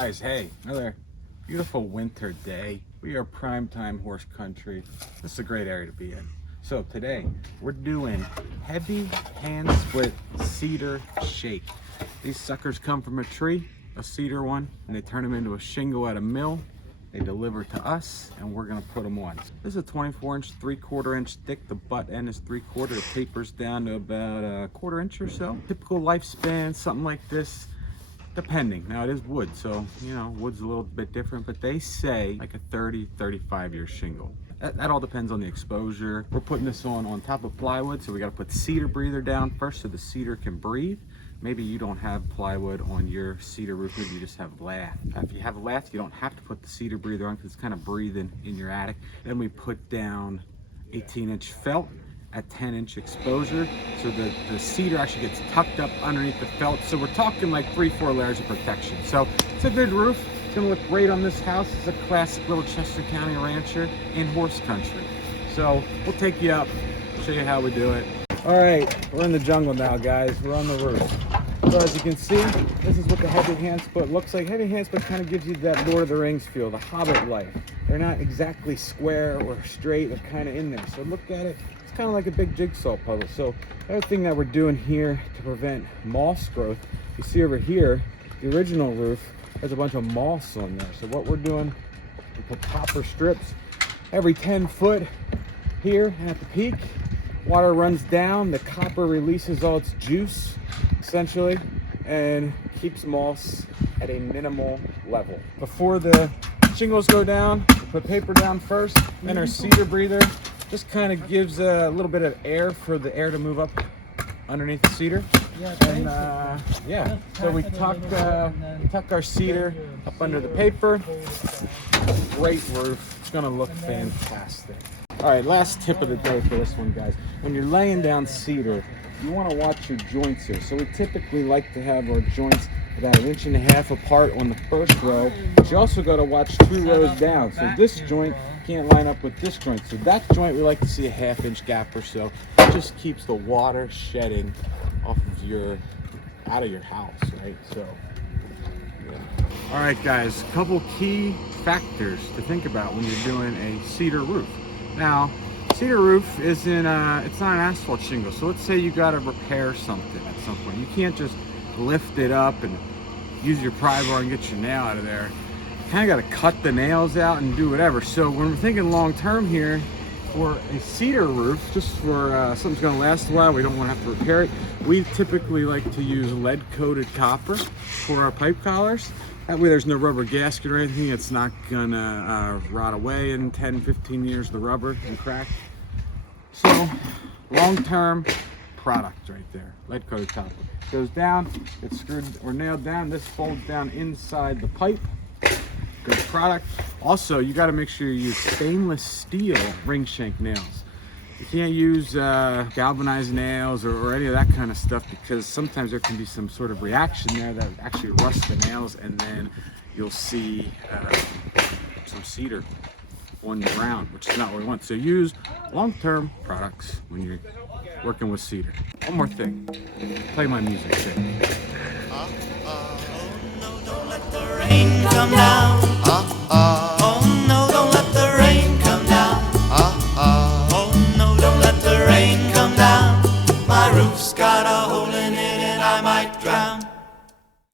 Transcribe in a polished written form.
Guys, hey, another beautiful winter day. We are primetime horse country. This is a great area to be in. So today we're doing heavy hand split cedar shake. These suckers come from a tree, a cedar one, and they turn them into a shingle at a mill. They deliver to us and we're gonna put them on. This is a 24-inch, 3/4 inch thick. The butt end is 3/4. It tapers down to about a 1/4 inch or so. Typical lifespan, something like this. Depending. Now it is wood, so you know, wood's a little bit different, but they say like a 30-35 year shingle. That all depends on the exposure. We're putting this on top of plywood, so we got to put cedar breather down first so the cedar can breathe. Maybe you don't have plywood on your cedar roof, maybe you just have lath. If you have lath, you don't have to put the cedar breather on because it's kind of breathing in your attic. Then we put down 18-inch felt at 10-inch exposure, so the cedar actually gets tucked up underneath the felt. So we're talking like 3-4 layers of protection. So it's a good roof. It's gonna look great on this house. It's a classic little Chester County rancher in horse country. So we'll take you up, show you how we do it. All right, we're in the jungle now, guys. We're on the roof. So as you can see, this is what the heavy hand split looks like. Heavy hand split kind of gives you that Lord of the Rings feel, the Hobbit life. They're not exactly square or straight, they're kind of in there. So look at it. Kind of like a big jigsaw puzzle. So the other thing that we're doing here to prevent moss growth, you see over here, the original roof has a bunch of moss on there. So what we're doing, we put copper strips every 10 foot here and at the peak. Water runs down, the copper releases all its juice essentially and keeps moss at a minimal level. Before the shingles go down, we put paper down first, then our cedar breather just kind of gives a little bit of air for the air to move up underneath the cedar. And yeah, so we tuck our cedar up under the paper. Great roof. It's gonna look fantastic. All right, last tip of the day for this one, guys. When you're laying down cedar, you want to watch your joints here. So we typically like to have our joints about 1.5 inches apart on the first row, but you also got to watch 2 rows down. So this joint can't line up with this joint. So that joint we like to see a 1/2 inch gap or so. It just keeps the water shedding off of out of your house, right? So yeah. All right, guys, a couple key factors to think about when you're doing a cedar roof. Now, cedar roof isn't it's not an asphalt shingle. So let's say you got to repair something at some point. You can't just lift it up and use your pry bar and get your nail out of there. You kind of got to cut the nails out and do whatever. So when we're thinking long term here for a cedar roof, just for something's going to last a while, we don't want to have to repair it, we typically like to use lead coated copper for our pipe collars. That way there's no rubber gasket or anything. It's not gonna rot away in 10-15 years, the rubber, and crack. So long-term product right there, lead coated copper. Goes down, it's screwed or nailed down. This folds down inside the pipe. Good product. Also, you got to make sure you use stainless steel ring shank nails. You can't use galvanized nails or any of that kind of stuff, because sometimes there can be some sort of reaction there that actually rusts the nails, and then you'll see some cedar on the ground, which is not what we want. So use long-term products when you're working with cedar. One more thing, play my music. Oh no, don't let the rain come down. Oh no, don't let the rain come down. Oh no, don't let the rain come down. My roof's got a hole in it and I might